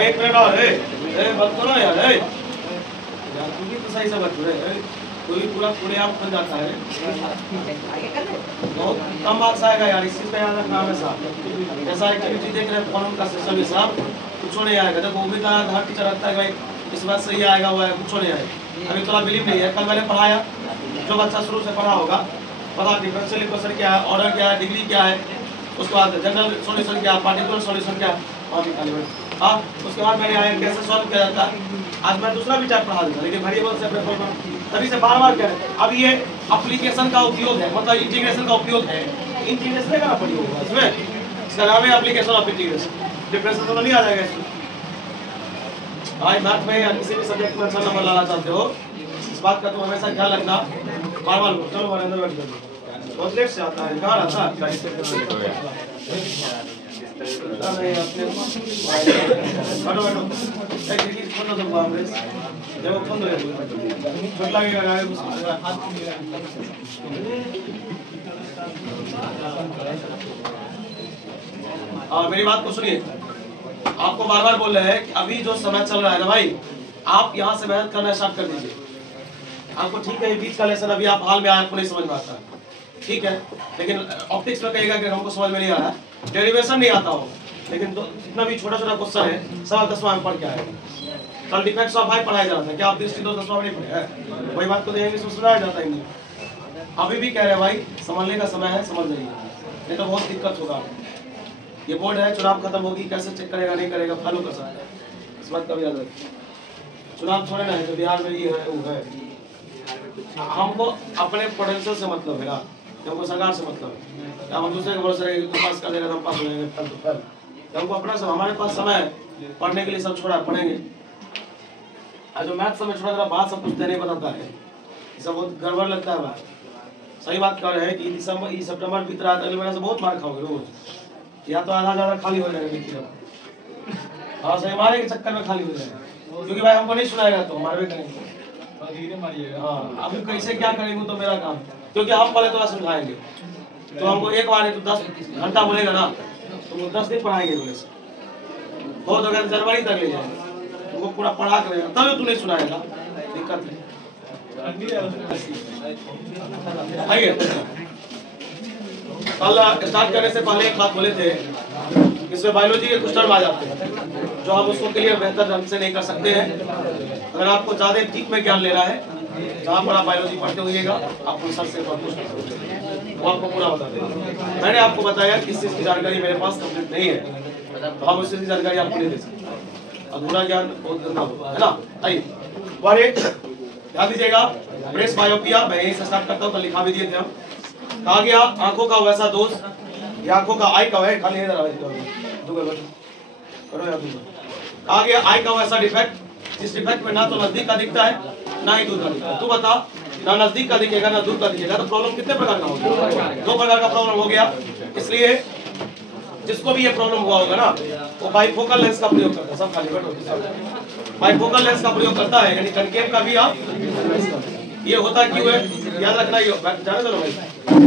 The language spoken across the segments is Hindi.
एक मिनट और बंद करो यार तू भी तो सही से बच रहे कोई पूरा पूरे आप बन जाता है बहुत कम मार्क्स आएगा यार, इस चीज पे याद रखना हमेशा। जैसा एक्टिविटी देख रहे हैं फॉर्म का सिस्टम है साहब, कुछ नहीं आएगा। देखो वो भी तरह हर टीचर रखता है भाई इस बात सही आएगा वो है, कुछ नहीं आएगा। अभी थोड़ा बिलीव नहीं है, कल मैंने पढ़ाया, जो बच्चा शुरू से पढ़ा होगा पता डिफरेंशियल इक्वेशन क्या है, ऑर्डर क्या है, डिग्री क्या है, उसके बाद जनरल सॉल्यूशन क्या है, पार्टिकुलर सॉल्यूशन क्या है, और निकालिए। हाँ उसके बाद मैंने आया कैसे सॉल्व किया जाता है। आज मैं दूसरा भी टाइप पढ़ा देता, लेकिन वेरिएबल से अपने फॉर्म तभी से बार बार कह रहे हैं। अब ये एप्लीकेशन का उपयोग है, मतलब इंटीग्रेशन का उपयोग है। इंटीग्रेशन का प्रयोग होगा इसमें, इसका नाम है एप्लीकेशन ऑफ इंटीग्रेशन। डिफरेंशियल तो नहीं आ जाएगा इसमें। भाई मैथ में या किसी भी सब्जेक्ट में अच्छा नंबर लाना चाहते हो, इस बात का तो हमेशा ख्याल रखना। बार बार चलो हमारे अंदर बैठ जाओ, बहुत लेट से आता है, कहाँ आता है नहीं अपने बैठो बैठो एक देखिए फोटो दो बाबू जब फोन दो छोट लगेगा गाय और मेरी बात को सुनिए। आपको बार बार बोल रहे हैं कि अभी जो समय चल रहा है ना भाई, आप यहाँ से मेहनत करना स्टार्ट कर दीजिए। आपको ठीक है बीच का लेसन अभी आप हाल में आया, आपको नहीं समझ में आता, ठीक है, लेकिन ऑप्टिक्स में कहेगा कि हमको समझ में नहीं आ रहा, डेरिवेशन नहीं आता हो, लेकिन जितना भी छोटा छोटा क्वेश्चन है सब 10वां में पढ़ के आएगा। कल डिफेक्ट्स ऑफ हाई पढ़ाया जाता है, क्या आप दृष्टि 10वां में नहीं पढ़े हैं? वही बात को इंग्लिश में सुनाया जाता है। अभी भी कह रहे हैं भाई समझने का समय है, समझ जाइए, नहीं तो बहुत दिक्कत होगा। ये बोर्ड है, चुनाव खत्म होगी, कैसे चेक करेगा नहीं करेगा, फॉलो कर सकता है, इस बात का भी याद रखिए। चुनाव थोड़े ना है तो बिहार में ये है वो है, हमको अपने पोटेंशियल से मतलब है ना, हमको सरकार से मतलब है। हम दूसरे के भरोसे रहेंगे तो पास कर देगा तो हम पास हो जाएंगे, फल तो फल। हमको अपना सब, हमारे पास समय है पढ़ने के लिए, सब छोड़ा पढ़ेंगे। और जो मैथ समय छोड़ा बात सब कुछ नहीं बताता है, सब बहुत गड़बड़ लगता है बात। सही बात कर रहे हैं कि दिसंबर सितंबर बीत रहा है, अगले महीने से बहुत मार खाओगे रोज, या तो आधा ज़्यादा खाली हो जाएगा। हाँ सही, हमारे के चक्कर में खाली हो जाएगा, क्योंकि भाई हमको नहीं सुनाएगा तो हमारे भी करेंगे। हाँ अभी कैसे क्या करेंगे तो मेरा काम, क्योंकि हम पहले तो समझाएंगे, तो हमको एक बार तो 10 घंटा बोलेगा ना तो वो 10 दिन पढ़ाएंगे बोले से, बहुत अगर जनवरी तक ले जाएंगे तुमको पूरा पढ़ा करेगा, तब तू नहीं सुनाएगा, दिक्कत है। कल स्टार्ट करने से पहले एक बात बोले थे, इसमें बायोलॉजी के कुछ टर्म आ जाते हैं जो हम उसको क्लियर बेहतर ढंग से नहीं कर सकते हैं। अगर आपको ज्यादा डीप में ज्ञान लेना है, जहाँ पर आप बायोलॉजी पढ़ते होइएगा, आप सर से वो आपको पूरा बता देंगे। मैंने आपको बताया किस चीज की जानकारी मेरे पास कंप्लीट नहीं है, तो हम उस चीज की जानकारी आपको नहीं दे सकते। अधूरा ज्ञान बहुत गंदा होगा, है ना। आइए ध्यान दीजिएगा, ब्रेस बायोपिया मैं यही से स्टार्ट करता हूँ, कल लिखा भी दिए थे हम। कहा गया आंखों का वैसा दोष, ये आंखों का आई का है, खाली कहा गया आई का वैसा डिफेक्ट जिस डिफेक्ट में ना तो नजदीक का दिखता है ना ही दूर का दिखता है। तू बता, ना नजदीक का दिखेगा ना दूर का दिखेगा, तो प्रॉब्लम कितने प्रकार का होगा? 2 प्रकार का प्रॉब्लम हो गया। इसलिए जिसको भी ये प्रॉब्लम हुआ होगा ना, वो बाइफोकल लेंस का प्रयोग करता है। सब खाली बैठो, बाइफोकल लेंस का प्रयोग करता है, यानी कनकेव का भी आप। ये होता क्यों है याद रखना, जाने दो भाई,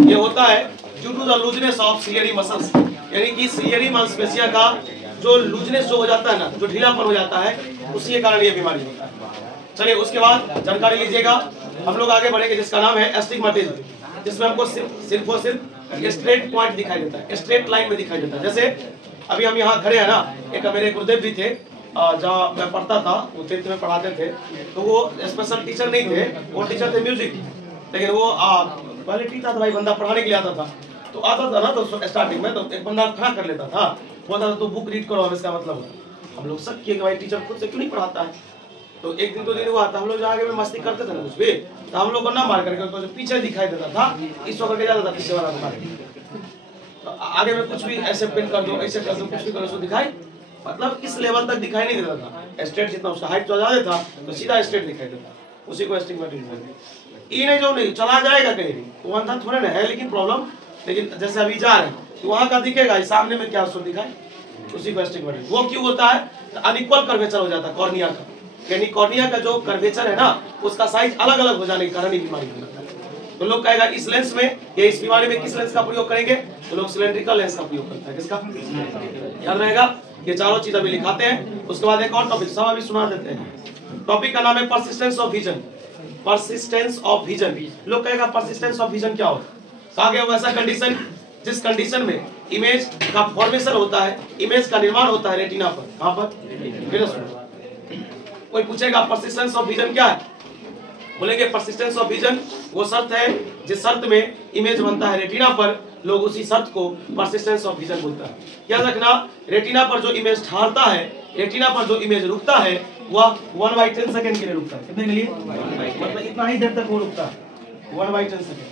ये होता है due to the looseness of ciliary muscles, यानी कि सिलियरी मांसपेशियों का जो लूजनेस जो हो जाता है ना, जो ढीलापन हो जाता है, उसी के कारण ये बीमारी होता है। चलिए उसके बाद जानकारी लीजिएगा, हम लोग आगे बढ़ेंगे, जिसका नाम है एस्टिग्मेटिज्म, जिसमें हमको सिर्फ और सिर्फ स्ट्रेट पॉइंट दिखाई देता है, स्ट्रेट लाइन में दिखाई देता है। जैसे अभी हम यहाँ खड़े हैं ना, एक मेरे गुरुदेव भी थे, जहाँ मैं पढ़ता था, वो 10th में पढ़ाते थे, तो वो स्पेशल टीचर नहीं थे, वो टीचर थे म्यूजिक, लेकिन वो क्वालिटी था, भाई बंदा पढ़ाने के लिए आता था, तो आता था ना, तो स्टार्टिंग में तो एक बंदा खड़ा कर लेता था, बोलता था तो बुक रीड करो, इसका मतलब हम लोग शक किए कि भाई टीचर खुद से क्यों नहीं पढ़ाता है। तो एक दिन 2 दिन हुआ था, हम लोग जो आगे में मस्ती करते थे ना कुछ भी, तो हम लोग को ना मार करके तो पीछे दिखाई देता था, इस वक्त के जाता था पीछे वाला मारे, तो आगे में कुछ भी ऐसे पिन कर दो, ऐसे कर दो, कुछ भी करो, उसको दिखाई, मतलब इस लेवल तक दिखाई नहीं देता था। स्ट्रेट जितना उसका हाइट तो ज्यादा था, तो सीधा स्ट्रेट दिखाई देता, उसी को एस्टिग्मेटिज्म। ये नहीं जो नहीं चला जाएगा कहीं भी, वो अंधा थोड़े ना है, लेकिन प्रॉब्लम, लेकिन जैसे अभी जा रहे हैं तो वहां का दिखेगा, सामने में क्या उसको दिखाए, उसी को एस्टिग्मेटिज्म। वो क्यों होता है? अनइक्वल कर्वेचर हो जाता है कॉर्निया का, यानी कॉर्निया का जो कर्वेचर है ना, उसका साइज अलग अलग हो जाने के कारण ही बीमारी हो जाता है। तो लोग कहेगा इस लेंस में या इस बीमारी में किस लेंस का प्रयोग करेंगे, तो लोग सिलेंड्रिकल लेंस का प्रयोग करता है। किसका याद रहेगा, ये चारों चीज अभी लिखाते हैं। उसके बाद एक और टॉपिक सब अभी सुना देते हैं। टॉपिक का नाम है persistence of vision. Persistence of vision, लोग कहेगा परसिस्टेंस ऑफ विजन क्या होता है? कहा गया वैसा कंडीशन जिस कंडीशन में इमेज का फॉर्मेशन होता है, इमेज का निर्माण होता है रेटिना पर। कहां पर? कोई पूछेगा परसिस्टेंस ऑफ विजन क्या है, बोलेंगे परसिस्टेंस ऑफ विजन वो शर्त है जिस शर्त में इमेज बनता है रेटिना पर, लोग उसी शर्त को परसिस्टेंस ऑफ विजन बोलता है। याद रखना, रेटिना पर जो इमेज ठहरता है, रेटिना पर जो इमेज रुकता है वह 1/10 सेकंड के लिए रुकता है। कितने के लिए? मतलब इतना ही देर तक वो रुकता है, 1/10 सेकंड।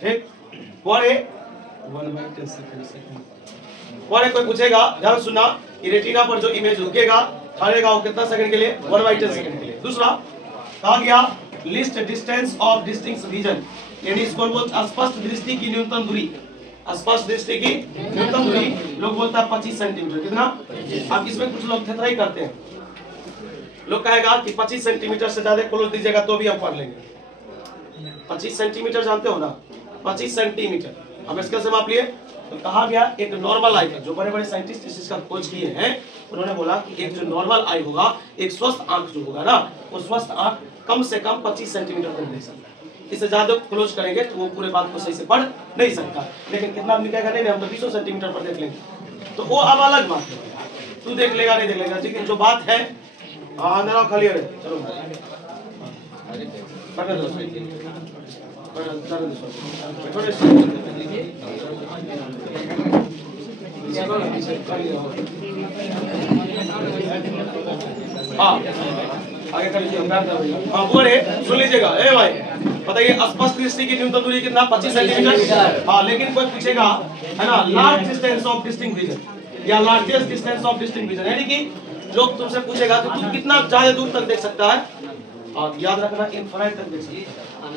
ठीक, और 1/10 सेकंड। और कोई पूछेगा, ध्यान सुनना, कि रेटिना पर जो इमेज रुकेगा ठहरेगा वो कितना सेकंड के लिए? 1/10 सेकंड के लिए। दूसरा कहा गया list distance of distinct vision, यानी इसको बोलते स्पष्ट दृष्टि की न्यूनतम दूरी। स्पष्ट दृष्टि की न्यूनतम दूरी लोग बोलता है 25 सेंटीमीटर। कितना? अब इसमें कुछ लोग थेथराई करते हैं, लोग कहेगा कि 25 सेंटीमीटर से ज्यादा क्लोज दीजिएगा तो भी हम पढ़ लेंगे। 25 सेंटीमीटर जानते हो ना, 25 सेंटीमीटर हम इसके से माप लिए। तो कहा गया एक नॉर्मल आई का, जो बड़े बड़े साइंटिस्ट इसका खोज किए हैं, उन्होंने बोला कि एक जो नॉर्मल आई होगा, एक स्वस्थ आंख जो होगा ना, वो स्वस्थ आंख कम से कम 25 सेंटीमीटर तक देख सकता है। इससे ज्यादा क्लोज करेंगे तो वो पूरे बात को सही से पढ़ नहीं सकता। लेकिन कितना आदमी कहेगा नहीं हम तो 20 सेंटीमीटर पर देख लेंगे, तो वो अब अलग बात है, तू देख लेगा नहीं देख लेगा। लेकिन जो बात है अंधेरा खाली है, चलो आगे कर लीजिए। बोले सुन लीजिएगा, ए भाई बताइए स्पष्ट दृष्टि की न्यूनतम दूरी कितना? 25 सेंटीमीटर। हाँ, लेकिन कोई पूछेगा है ना large distance of distinct vision या largest distance of distinct vision, यानी कि लोग तुमसे पूछेगा कि तू कितना ज्यादा दूर तक देख सकता है, और याद रखना इनफाइनाइट तक देख सकता है,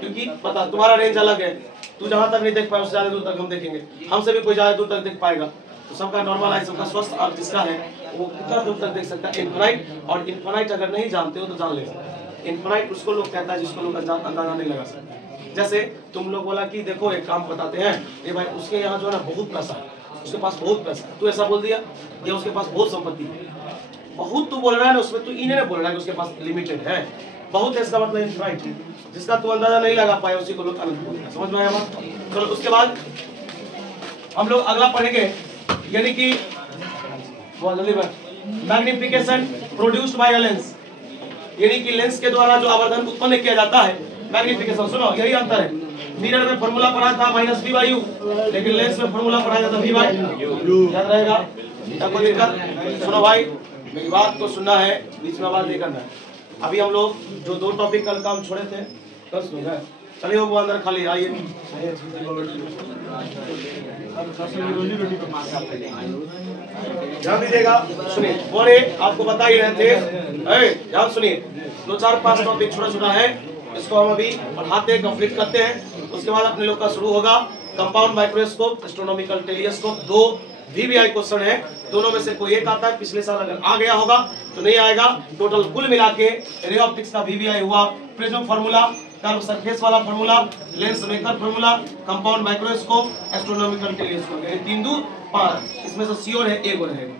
क्योंकि पता तुम्हारा रेंज अलग है। तू जहां तक नहीं देख पाए उससे ज्यादा दूर तक हम देखेंगे, हमसे भी कोई ज्यादा दूर तक देख पाएगा। तो सबका नॉर्मल आई, सबका स्वस्थ आंख जिसका है वो कितना दूर तक देख सकता है? इनफाइनाइट। और इनफाइनाइट अगर नहीं जानते हो तो जान लेना, इनफाइनाइट उसको लोग कहता है जिसको लोग अंदाजा नहीं लगा सकते। जैसे तुम लोग बोला कि देखो एक काम बताते हैं, ये भाई उसके यहाँ जो है ना बहुत पैसा है, उसके पास बहुत पैसा है, तू ऐसा बोल दिया, या उसके पास बहुत संपत्ति है। बहुत तू बोल रहा है ना उसमें, तू इन्हें नहीं बोल रहा है कि उसके पास लिमिटेड है, बहुत है, इसका मतलब इनफाइनाइट है। जिसका तू अंदाजा नहीं लगा पाया उसी को लोग अनंत बोलते हैं। समझ में आया बात? चलो उसके बाद हम लोग अगला पढ़ेंगे, यानी कि बहुत जल्दी मैग्निफिकेशन प्रोड्यूस्ड बाय लेंस, यानी कि लेंस के द्वारा जो आवर्धन उत्पन्न किया जाता है, मैग्निफिकेशन। सुनो यही अंतर है, मिरर में फॉर्मूला पढ़ा था -v/u, लेकिन लेंस में फॉर्मूला पढ़ाया जाता v/u। याद रहेगा? क्या कोई दिक्कत? सुनो भाई, मेरी बात को सुनना है, बीच में आवाज नहीं करना है। अभी हम लोग जो 2 टॉपिक कल काम छोड़े थे, कल सुन गए, चलिए वो अंदर खाली आइए। ध्यान दीजिएगा, सुनिए। और आपको बता ही रहे थे, ध्यान सुनिए, 2, 4, 5 टॉपिक छोटा है, इसको हम अभी पढ़ाते कंप्लीट करते हैं। उसके बाद अपने लोग का शुरू होगा compound microscope, astronomical telescope. 2 VVI question है, दोनों में से कोई एक आता है। पिछले साल अगर आ गया होगा तो नहीं आएगा। टोटल कुल मिला के रे ऑप्टिक्स का VVI हुआ प्रिज्म फार्मूला, कर्व सरफेस वाला formula, lens maker formula, compound microscope, astronomical telescope, यानी 3, 2, 5। इसमें से श्योर है एगो रहेगा,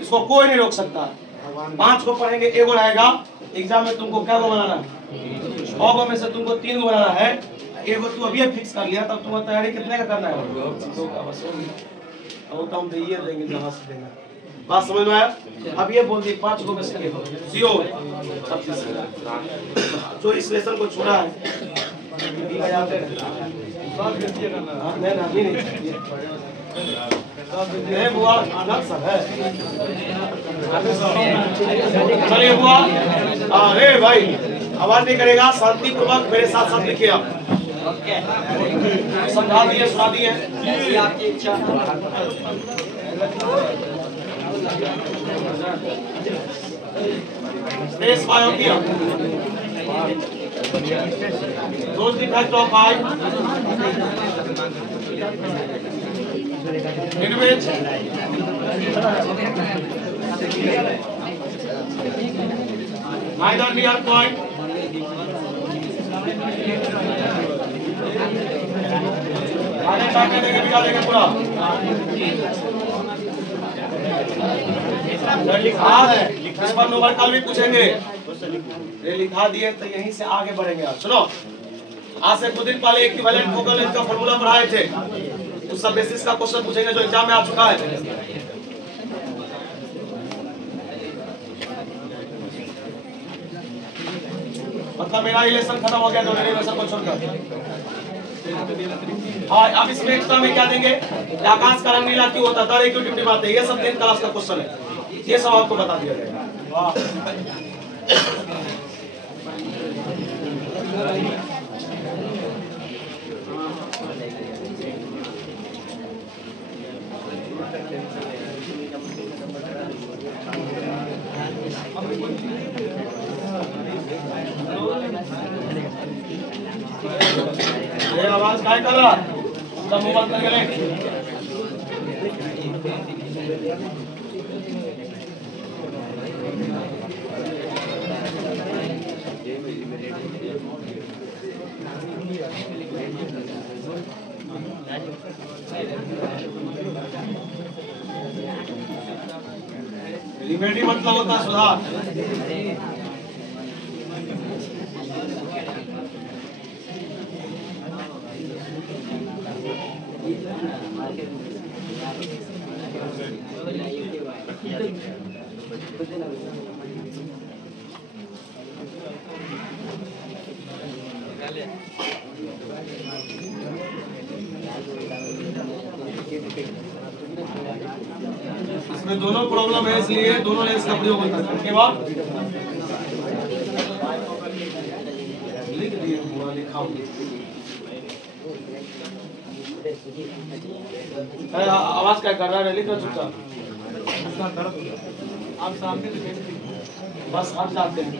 इसको कोई नहीं रोक सकता। 5 को पढ़ेंगे, एगो रहेगा। एग्जाम में तुमको क्या गो बनाना है? 6 गो में से तुमको 3 गो बनाना है। एगो तू अभी फिक्स कर लिया, तब तुम्हें तैयारी कितने का करना है? 2 का बस। अब तो हम दे देंगे जहां से देना। बात समझ में आया? अब ये बोल दी 5 गो में से श्योर सब चीज। जो इस लेसन को छोड़ा है नहीं बुआ, अलग सब है। चलिए बुआ, अरे भाई आवाज नहीं करेगा, शांति पूर्वक मेरे साथ साथ लिखिए। आप समझा दिए, सुना दिए, आपकी इच्छा। स्पेस बायोपिया, those defect of eye in which neither near point आगे काट देंगे, बिगा देंगे पूरा। लिखा है, इस पर न्यूमेरिकल भी पूछेंगे। ये लिखा दिए तो यहीं से आगे बढ़ेंगे आप। सुनो, आज से 2 दिन पहले इक्विवेलेंट फोकल लेंथ का फॉर्मूला पढ़ाए थे, उस सब बेसिस का क्वेश्चन पूछेंगे जो एग्जाम में आ चुका है। मतलब मेरा रिलेशन खत्म हो गया दो डेरिवेशन को छोड़कर। हाँ, अब इसमें एक्स्ट्रा में क्या देंगे, आकाश का रंग नीला क्यों होता है, इक्विटी बात है, ये सब 10th क्लास का क्वेश्चन है, ये सब आपको बता दिया जाएगा। ये आवाज काय कर रहा, सब मोबाइल कर गए। रिमेडी मतलब होता सुधार। इसमें दोनों प्रॉब्लम है, इसलिए दोनों लेंस का प्रयोग होता है। उसके बाद लिख दिए, पूरा लिखा आवाज क्या कर रहा है, लिख रहा चुपचाप। आप सामने बस हाथ जाते हैं।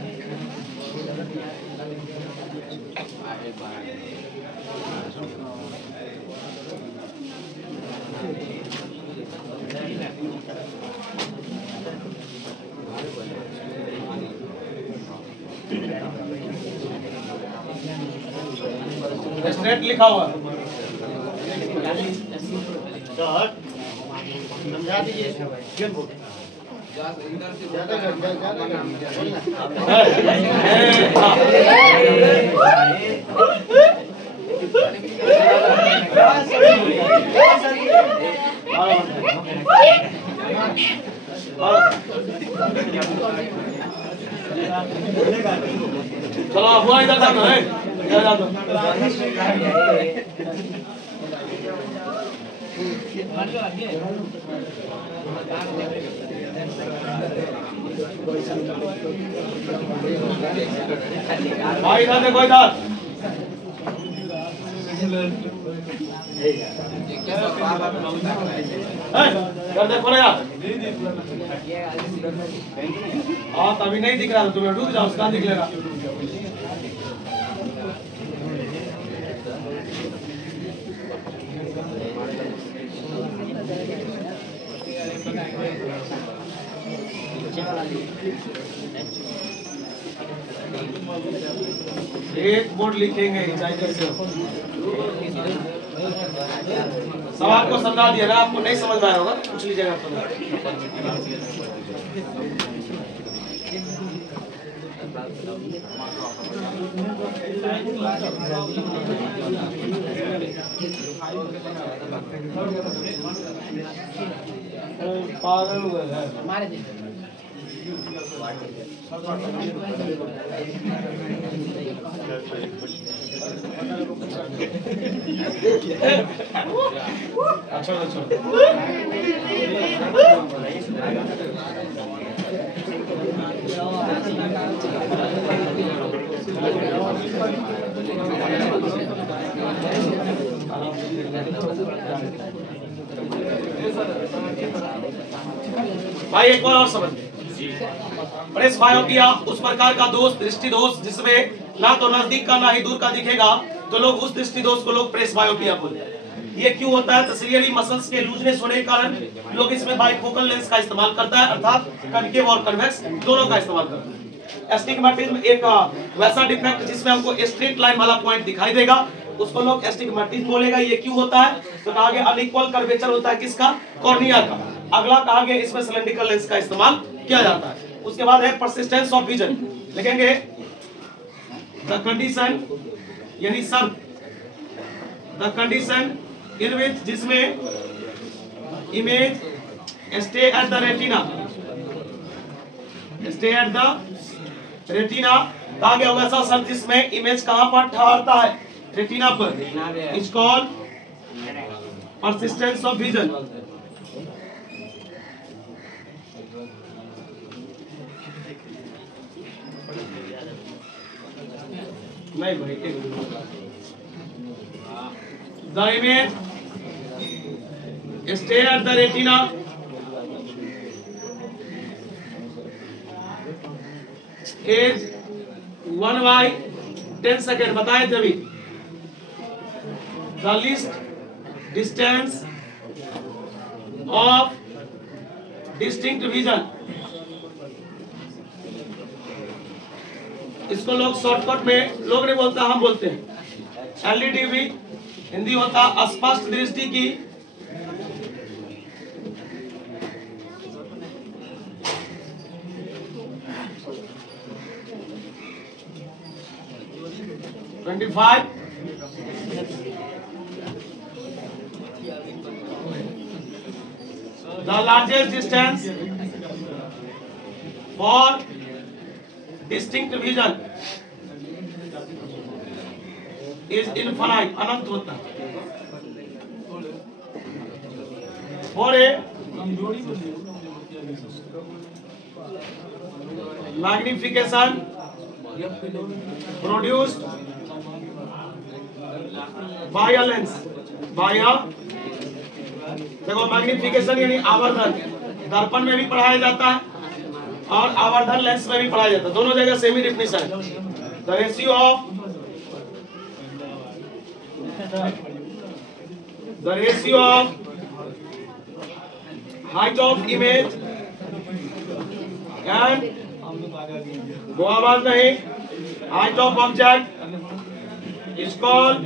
स्ट्रेट लिखा हुआ समझा दीजिए। चलो हुआ इधर जाना है, इधर जा दो। भाई इधर देखो, इधर इधर देखो ना यार। हाँ तभी नहीं दिख रहा, तुम्हें रुक जाओ, उसका दिख लेगा। एक बोर्ड लिखेंगे चाहे कैसे। सब आपको समझा दिया, अगर आपको नहीं समझ में आया होगा पूछ लीजिएगा। पागल हो गए अच्छा अच्छा भाई एक बार और समझ, प्रेस बायोपिया उस प्रकार का दोष, दृष्टि दोष जिसमें ना तो नजदीक का ना ही दूर का दिखेगा, तो लोग उस दृष्टि दोष को लोग प्रेस बायोपिया बोलते हैं। ये क्यों होता है? तो सिलियरी मसल्स के लूजनेस होने के कारण लोग इसमें बाइफोकल लेंस का इस्तेमाल करता है, अर्थात कनकेव और कन्वेक्स दोनों का इस्तेमाल करता है। एस्टिग्मेटिज्म एक वैसा डिफेक्ट जिसमें हमको स्ट्रेट लाइन वाला पॉइंट दिखाई देगा, उसको लोग एस्टिग्मेटिज्म बोलेगा। ये क्यों होता है? तो कहा गया अनइक्वल कर्वेचर होता है किसका? कॉर्निया का। अगला कहा गया इसमें सिलेंड्रिकल लेंस का इस्तेमाल किया जाता है। उसके बाद है परसिस्टेंस ऑफ विजन, लिखेंगे द कंडीशन यानी सब द कंडीशन इन विच जिसमें image stay at the retina, stay at the retina. कहा गया वैसा सर जिसमें इमेज कहां पर ठहरता है? रेटिना पर। It's called persistence of vision. नहीं भाई, the image stay at the retina as 1/10 second बताए तभी। The least distance of distinct vision, इसको लोग शॉर्टकट में लोग नहीं बोलता, हम बोलते हैं एलईडीवी। हिंदी होता स्पष्ट दृष्टि की the largest distance for distinct vision is infinite, अनंत होता है। for a magnification produced by a lens, by a, देखो मैग्निफिकेशन यानी आवर्धन, दर्पण में भी पढ़ाया जाता है और आवर्धन लेंस में भी पढ़ाया जाता है, दोनों जगह सेम ही डेफिनेशन है। The ratio of height of image and वो आवाज नहीं, height of object is called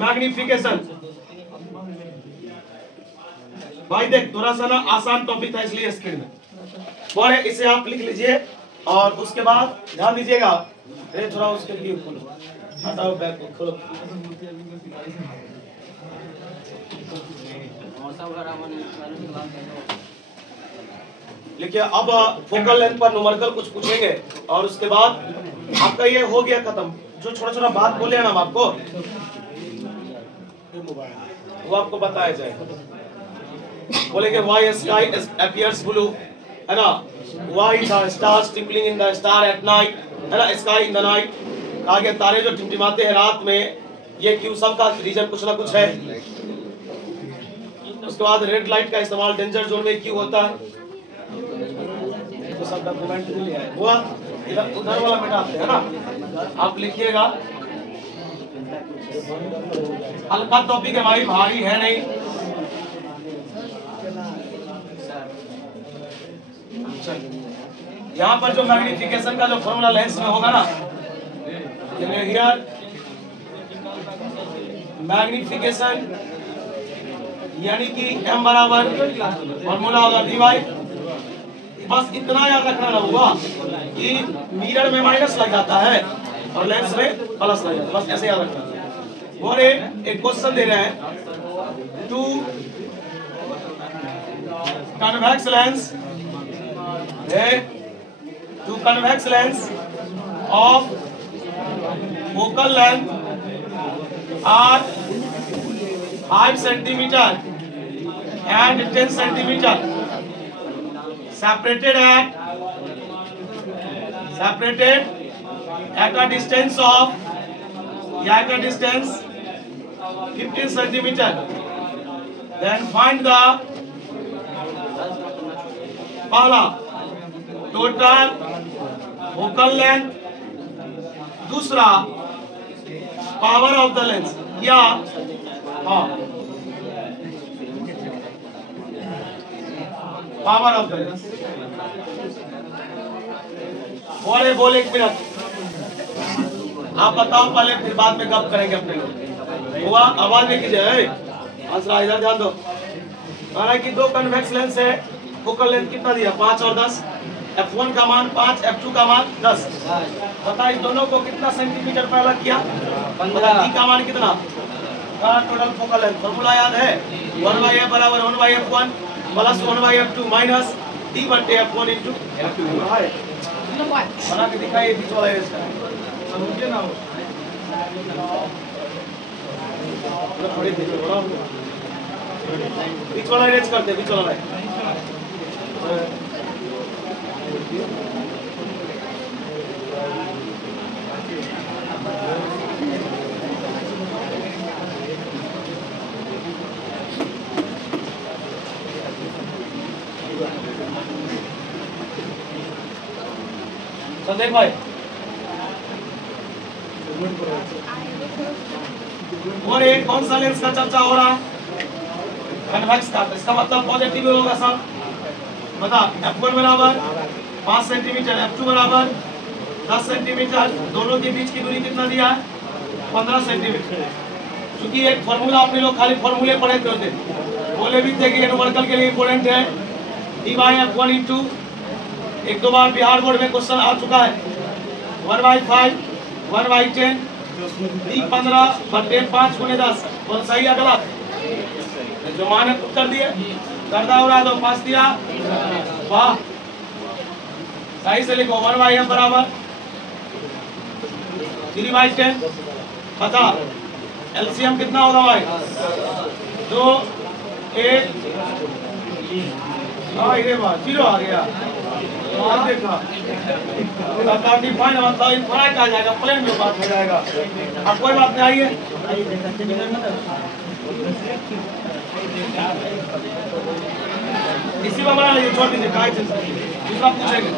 magnification. भाई देख थोड़ा सा ना आसान टॉपिक था इसलिए स्क्रीन में और इसे आप लिख लीजिए और उसके बाद ध्यान दीजिएगा। अरे थोड़ा उसके लिए खोलो, हटाओ बैग को खोलो। लिखिए अब फोकल लेंथ पर न्यूमेरिकल कुछ पूछेंगे और उसके बाद आपका ये हो गया खत्म। जो छोटा छोटा बात बोले ना हम आपको, वो आपको बताया जाएगा। बोलेंगे व्हाई स्काई अपीयर्स ब्लू, है ना, why the stars twinkling in the star at night, है ना, स्काई इन द नाइट। कहा गया तारे जो टिमटिमाते हैं रात में, ये क्यों, सबका रीजन कुछ ना कुछ है। उसके बाद रेड लाइट का इस्तेमाल डेंजर जोन में क्यों होता है, तो सब डॉक्यूमेंट लिया है हुआ। इधर उधर वाला मिटाते हैं ना, आप लिखिएगा। हल्का टॉपिक है भाई, भारी है नहीं। यहाँ पर जो मैग्निफिकेशन का जो फॉर्मूला लेंस में होगा ना, हियर मैग्निफिकेशन यानी कि m बराबर फॉर्मूला होगा dy। बस इतना याद रखना ना हुआ कि मिरर में माइनस लग जाता है और लेंस में प्लस लग जाता है, बस ऐसे याद रखना। और एक क्वेश्चन दे रहे हैं, two convex lens two convex lens of focal length are 5 centimeter and 10 centimeter separated at a distance of 15 centimeter. Then find the पहला टोटल फोकल लेंथ, दूसरा पावर ऑफ द लेंस, या पावर ऑफ द लेंस। बोले 1 मिनट आप बताओ पहले, फिर बाद में गप करेंगे अपने लोग। हुआ आवाज में कीजिए, आंसर इधर ध्यान दो। माना कि दो कन्वेक्स लेंस है, फोकल लेंथ कितना दिया 5 और 10, f1 का मान 5, f2 का मान 10। बता इस दोनों को कितना सेंटीमीटर पर अलग किया? 15। d का मान कितना? टोटल फोकल लेंथ फॉर्मूला याद है, 1/f बराबर 1/f1 plus 1/f2 minus d बटे f1 इंटू f2। बना के दिखाइए बीच वाला इसका, समझिए ना। बीच वाला अरेंज करते, बीच वाला संदेश भाई। और एक कौन सा लेंस का चर्चा हो रहा है? कन्वेक्स का। इसका मतलब पॉजिटिव होगा सब। बता f1 बराबर 5 सेंटीमीटर, f2 बराबर 10 सेंटीमीटर, दोनों के बीच की दूरी कितना दिया है? 15 सेंटीमीटर। क्योंकि एक फॉर्मूला आपने लोग खाली फॉर्मूले पढ़े थे, बोले भी थे कि न्यूमेरिकल के लिए इंपॉर्टेंट है, d/f1 इंटू, 1-2 बार बिहार बोर्ड में क्वेश्चन आ चुका है, 1/5 1/10 d15 बटे 5 गुणे 10। कौन सही है गलत? जो मानक उत्तर दिए गर्दा उड़ा दो, 5 दिया, वाह सही से लिखो। 1/f बराबर 3/10। बता एलसीएम कितना होगा भाई? 2 1 0 आ गया। देखा मतलब इनफाइनाइट आ जाएगा, प्लेन में बात हो जाएगा। अब कोई बात नहीं, आइए इसी को बना लीजिए, छोड़ दीजिए, दूसरा पूछेंगे।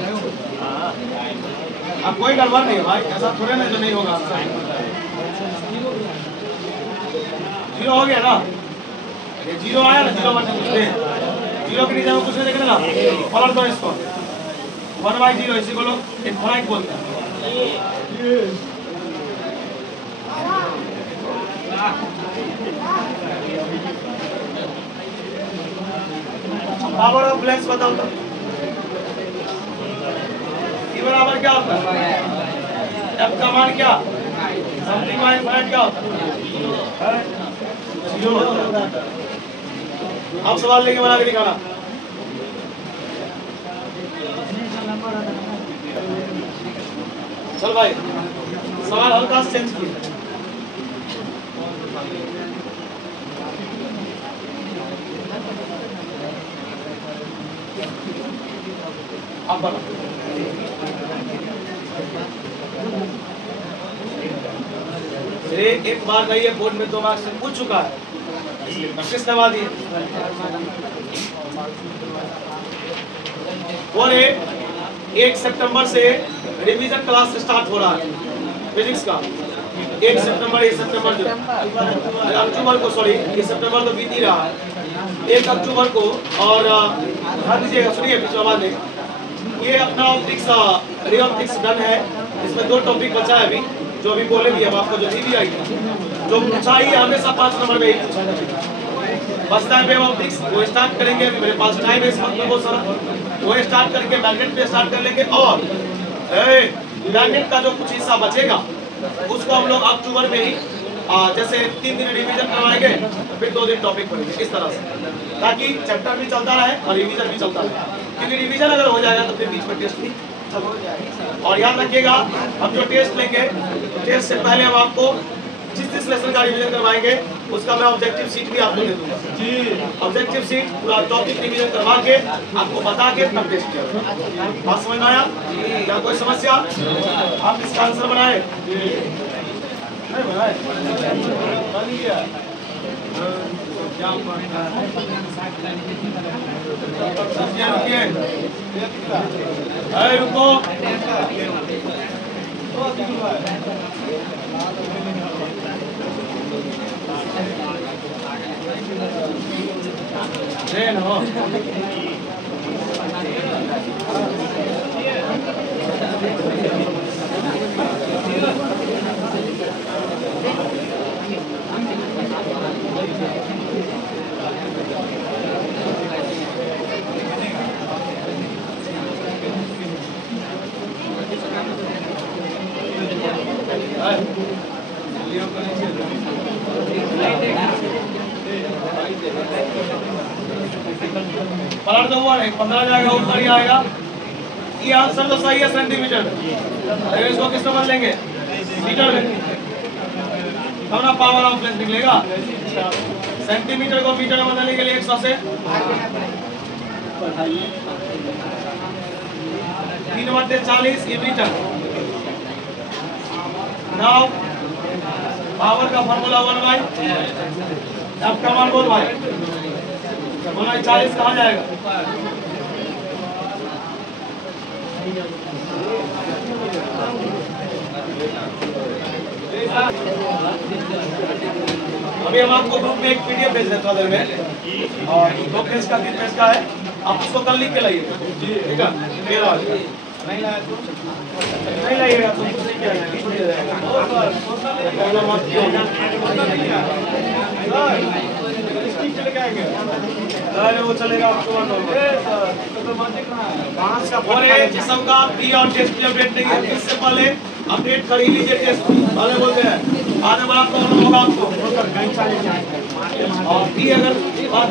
अब कोई गड़बड़ नहीं है भाई, ऐसा थोड़े ना जो नहीं होगा। 0 हो गया ना, ये 0 आया ना, 0 बटे पूछते हैं, 0 के नीचे में कुछ नहीं देखना ना, पलट दो इसको। 1/0 इसी को लोग इनफाइनाइट बोलते हैं। पावर ऑफ लेंस बताओ तो, E बराबर क्या होता है? F का मान क्या? समथिंग बाय इनफाइनाइट क्या होता है? 0 होता है। आप सवाल लेके बना के दिखाना। चल भाई सवाल हल्का से चेंज किया। आप बना एक बार नहीं है, बोर्ड में 2 मार्क्स से पूछ चुका है, प्रैक्टिस करवा दिए। और 1 सितंबर से रिवीजन क्लास स्टार्ट हो रहा है फिजिक्स का। 1 सितंबर, ये सितंबर जो अक्टूबर को, सॉरी ये सितंबर तो बीत ही रहा है, 1 अक्टूबर को। और ध्यान दीजिएगा, सुनिए पिछला बात है, ये अपना ऑप्टिक्स रे ऑप्टिक्स डन है। इसमें 2 टॉपिक बचा है अभी, जो अभी बोले भी, अब आपको जो दी आई जो पूछा ही हमेशा 5 नंबर में ही पूछा जाएगा। बचता है वेव ऑप्टिक्स, वो स्टार्ट करेंगे, मेरे पास टाइम है इस वक्त में बहुत सारा, वो स्टार्ट करके मैग्नेट पे स्टार्ट कर लेंगे। और मैग्नेट का जो कुछ हिस्सा बचेगा उसको हम लोग अक्टूबर में ही जैसे 3 दिन रिवीजन करवाएंगे, फिर 2 दिन टॉपिक पढ़ेंगे, इस तरह से, ताकि चैप्टर भी चलता रहे और रिवीजन भी चलता रहे। क्योंकि रिवीजन अगर हो जाएगा तो फिर बीच में टेस्ट भी हो जाएगा। और याद रखिएगा, हम जो टेस्ट लेंगे, टेस्ट से पहले हम आपको जिस लेसन का रिवीजन करवाएंगे उसका मैं ऑब्जेक्टिव सीट भी आपको दे दूंगा जी। ऑब्जेक्टिव सीट पूरा टॉपिक रिवीजन करवा के आपको बता के तब टेस्ट किया। बात समझ में आया? क्या कोई समस्या? आप इसका आंसर बनाए? रुको, ट्रेन हो 8 2 15 जाएगा, उत्तर ही आएगा। ये आंसर तो सही है सेंटीमीटर, अरे इसको किस में बदलेंगे? मीटर में, तब ना पावर ऑफ प्लेस निकलेगा। सेंटीमीटर को मीटर में बदलने के लिए 100 से 3/40 ये मीटर। नाउ पावर का फॉर्मूला 1/, अब का मान बोल भाई, 1/40 कहाँ जाएगा? अभी हम आपको ग्रुप में एक पीडीएफ भेज देते हैं में, और 2 पेज का 3 पेज का है, आप उसको कल लिख के लाइए, ठीक है? नहीं लाइएगा तो कुछ नहीं किया जाएगा, वो चलेगा आपको। और जिसम का प्री और टेस्ट की अपडेट नहीं है, इससे पहले अपडेट कर ही लीजिए। टेस्ट वाले बोलते हैं आधे बड़ा प्रॉब्लम होगा आपको, और भी अगर बात